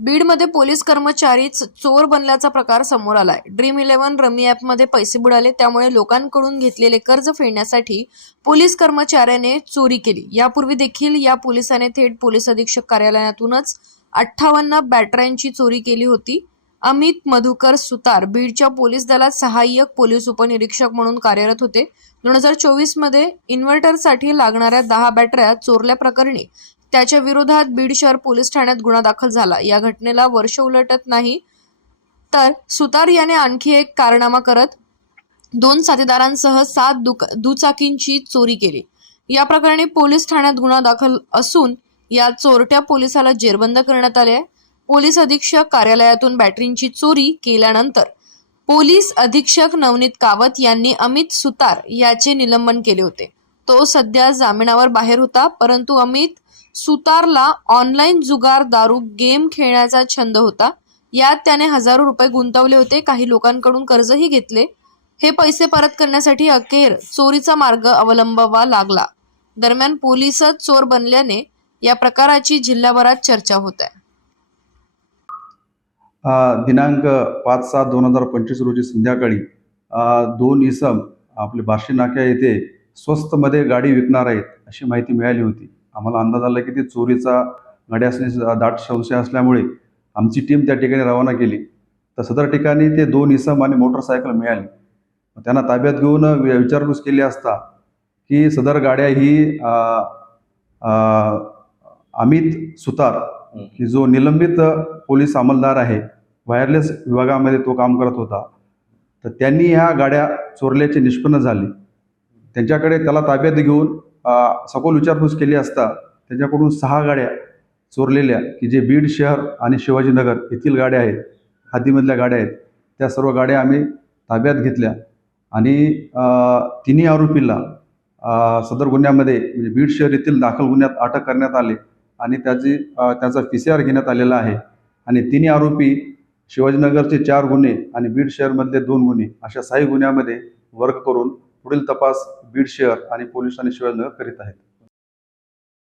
बीडमध्ये पोलीस कर्मचारी चोर बनल्याचा प्रकार समोर आलाय. ड्रीम इलेव्हन रमी ॲपमध्ये पैसे बुडाले त्यामुळे लोकांकडून घेतलेले कर्ज फेडण्यासाठी पोलीस कर्मचाऱ्याने चोरी केली. यापूर्वी देखील या पोलिसाने थेट पोलीस अधीक्षक कार्यालयातूनच अठ्ठावन्न बॅटऱ्यांची चोरी केली होती. अमित मधुकर सुतार बीडच्या पोलीस दलात सहाय्यक पोलीस उपनिरीक्षक म्हणून कार्यरत होते. दोन हजार चोवीसमध्ये इन्व्हर्टरसाठी लागणाऱ्या दहा बॅटऱ्या चोरल्या प्रकरणी त्याच्या विरोधात बीड शहर पोलीस ठाण्यात गुन्हा दाखल झाला. या घटनेला वर्ष उलटत नाही तर सुतार याने आणखी एक कारनामा करत दोन साथीदारांसह सात दुक दुचाकींची चोरी केली. या प्रकरणी पोलीस ठाण्यात गुन्हा दाखल असून या चोरट्या पोलिसाला जेरबंद करण्यात आले पोलीस अधीक्षक कार्यालयातून बॅटरींची चोरी केल्यानंतर पोलीस अधीक्षक नवनीत कावत यांनी अमित सुतार याचे निलंबन केले होते. तो सध्या जामिनावर बाहेर होता परंतु अमित सुतारला ऑनलाईन जुगार दारू गेम खेळण्याचा छंद होता. यात त्याने हजारो रुपये गुंतवले होते. काही लोकांकडून कर्जही घेतले. हे पैसे परत करण्यासाठी अखेर चोरीचा मार्ग अवलंबावा लागला. दरम्यान पोलिसच चोर बनल्याने या प्रकाराची जिल्हाभरात चर्चा होत आहे. दिनांक पाच सात दोन हजार पंचवीस रोजी संध्याकाळी दोन इसम आपले बार्शी नाक्या येथे स्वस्तमध्ये गाडी विकणार आहेत अशी माहिती मिळाली होती. आम्हाला अंदाज आला की ती चोरीचा गाडी असण्याचा दाट संशय असल्यामुळे आमची टीम त्या ठिकाणी रवाना केली. तर सदर ठिकाणी ते दोन इसम आणि मोटरसायकल मिळाली. त्यांना ताब्यात घेऊन वि- विचारपूस केली असता की सदर गाड्या ही अमित सुतार की जो निलंबित पोलीस अंमलदार आहे वायरलेस विभागामध्ये तो काम करत होता. तर त्यांनी ह्या गाड्या चोरल्याचे निष्पन्न झाले. त्यांच्याकडे त्याला ताब्यात घेऊन सखोल विचारपूस केली असता त्यांच्याकडून सहा गाड्या चोरलेल्या की जे बीड शहर आणि शिवाजीनगर येथील गाड्या आहेत हादीमधल्या गाड्या आहेत त्या सर्व गाड्या आम्ही ताब्यात घेतल्या. आणि तिन्ही आरोपीला सदर गुन्ह्यामध्ये म्हणजे बीड शहर येथील दाखल गुन्ह्यात अटक करण्यात आले आणि त्याची त्याचा पी सी आर घेण्यात आलेला आहे. आणि तिन्ही आरोपी शिवाजीनगरचे चार गुन्हे आणि बीड शहरमधले दोन गुन्हे अशा साई गुन्ह्यामध्ये वर्क करून पुढील तपास बीड शहर आणि पोलीस आणि शिवाजीनगर करीत आहेत.